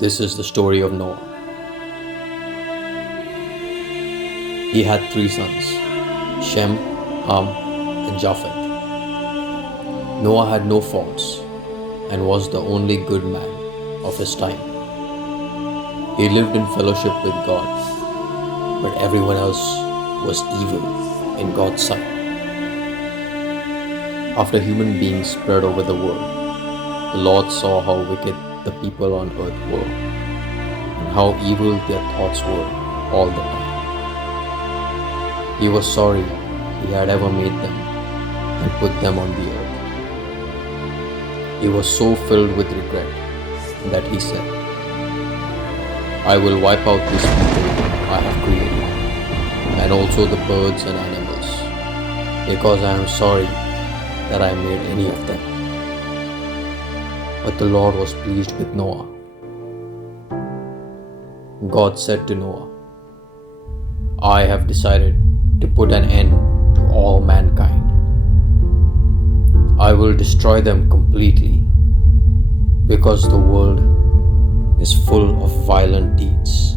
This is the story of Noah. He had 3 sons, Shem, Ham, and Japheth. Noah had no faults and was the only good man of his time. He lived in fellowship with God, but everyone else was evil in God's sight. After human beings spread over the world, the Lord saw how wicked the people on earth were and how evil their thoughts were all the time. He was sorry he had ever made them and put them on the earth. He was so filled with regret that he said, I will wipe out these people I have created, and also the birds and animals, because I am sorry that I made any of them. But the Lord was pleased with Noah. God said to Noah, I have decided to put an end to all mankind. I will destroy them completely because the world is full of violent deeds.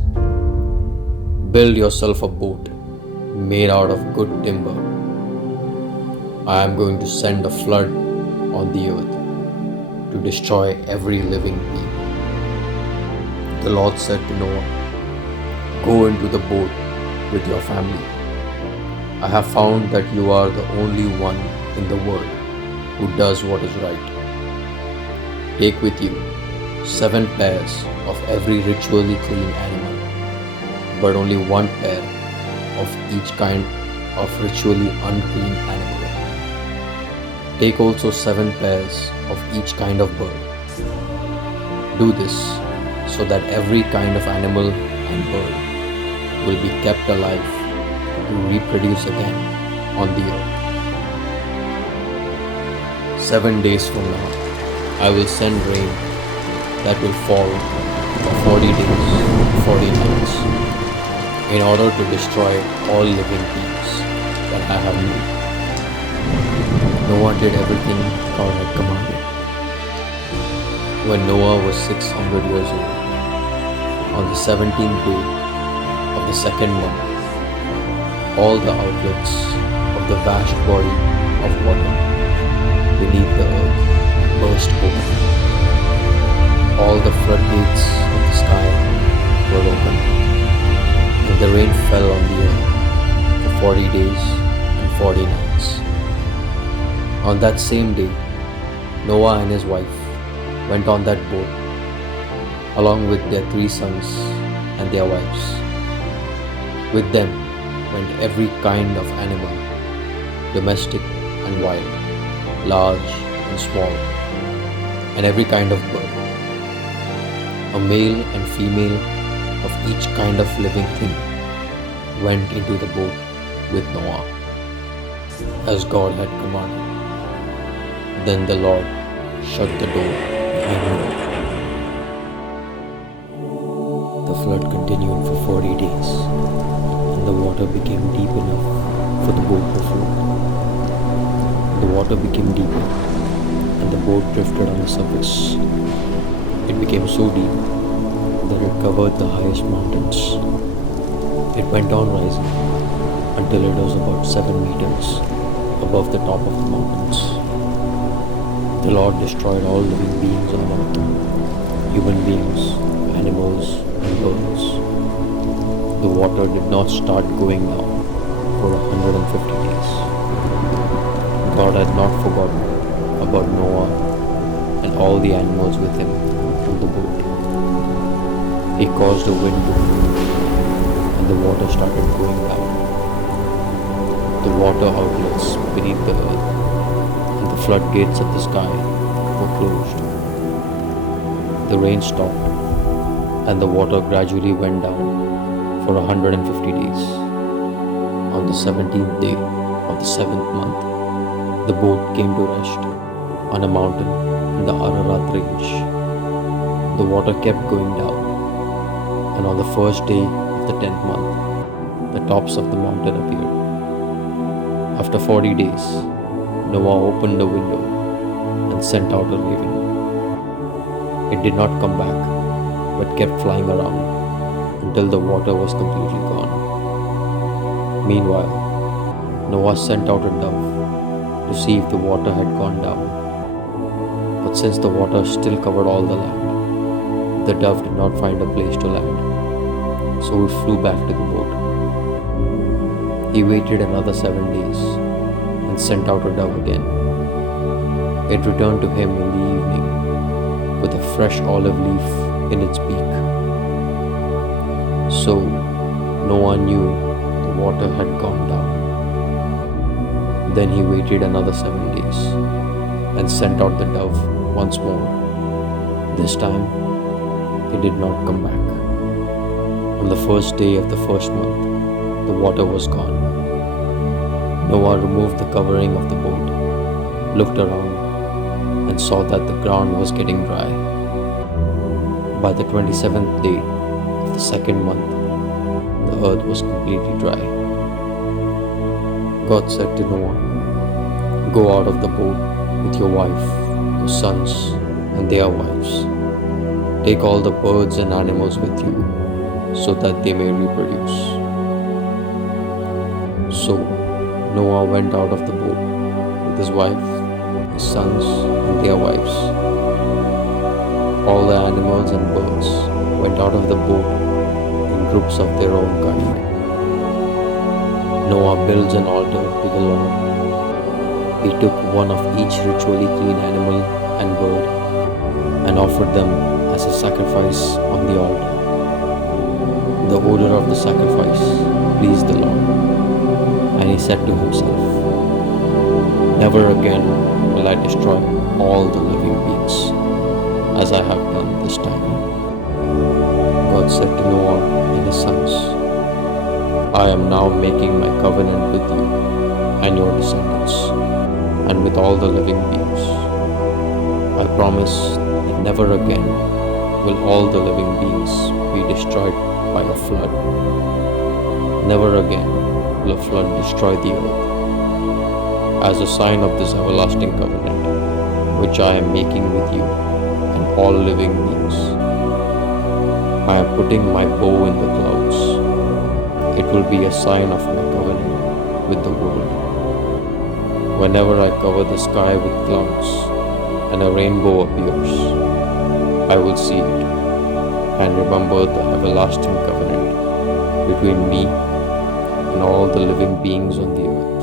Build yourself a boat made out of good timber. I am going to send a flood on the earth to destroy every living being. The Lord said to Noah, go into the boat with your family. I have found that you are the only one in the world who does what is right. Take with you 7 pairs of every ritually clean animal, but only 1 pair of each kind of ritually unclean animal. Take also 7 pairs of each kind of bird. Do this so that every kind of animal and bird will be kept alive to reproduce again on the earth. 7 days from now, I will send rain that will fall for 40 days, 40 nights, in order to destroy all living beings that I have made. Noah did everything God had commanded. When Noah was 600 years old, on the 17th day of the 2nd month, all the outlets of the vast body of water beneath the earth burst open. All the floodgates of the sky were open, and the rain fell on the earth for 40 days and 40 nights. On that same day, Noah and his wife went on that boat, along with their 3 sons and their wives. With them went every kind of animal, domestic and wild, large and small, and every kind of bird. A male and female of each kind of living thing went into the boat with Noah, as God had commanded. Then the Lord shut the door behind Noah. The flood continued for 40 days, and the water became deep enough for the boat to float. The water became deeper, and the boat drifted on the surface. It became so deep that it covered the highest mountains. It went on rising until it was about 7 meters above the top of the mountains. The Lord destroyed all living beings on earth, human beings, animals, and birds. The water did not start going down for 150 days. God had not forgotten about Noah and all the animals with him in the boat. He caused a wind to blow, and the water started going down. The water outlets beneath the earth and the floodgates of the sky were closed. The rain stopped, and the water gradually went down for 150 days. On the 17th day of the 7th month, the boat came to rest on a mountain in the Ararat range. The water kept going down, and on the first day of the 10th month, the tops of the mountain appeared. After 40 days, Noah opened a window and sent out a raven. It did not come back, but kept flying around until the water was completely gone. Meanwhile, Noah sent out a dove to see if the water had gone down. But since the water still covered all the land, the dove did not find a place to land, so it flew back to the boat. He waited another 7 days and sent out a dove again. It returned to him in the evening with a fresh olive leaf in its beak. So Noah knew the water had gone down. Then he waited another 7 days and sent out the dove once more. This time, it did not come back. On the first day of the first month, the water was gone. Noah removed the covering of the boat, looked around, and saw that the ground was getting dry. By the 27th day of the second month, the earth was completely dry. God said to Noah, "Go out of the boat with your wife, your sons, and their wives. Take all the birds and animals with you, so that they may reproduce." So Noah went out of the boat with his wife, his sons, and their wives. All the animals and birds went out of the boat in groups of their own kind. Noah builds an altar to the Lord. He took one of each ritually clean animal and bird and offered them as a sacrifice on the altar. The odor of the sacrifice pleased the Lord, and he said to himself, "Never again will I destroy all the living beings as I have done this time." God said to Noah and his sons, "I am now making my covenant with you and your descendants, and with all the living beings. I promise that never again will all the living beings be destroyed by a flood. Never again will a flood destroy the earth. As a sign of this everlasting covenant, which I am making with you and all living beings, I am putting my bow in the clouds. It will be a sign of my covenant with the world. Whenever I cover the sky with clouds and a rainbow appears, I will see it and remember the everlasting covenant between me and all the living beings on the earth."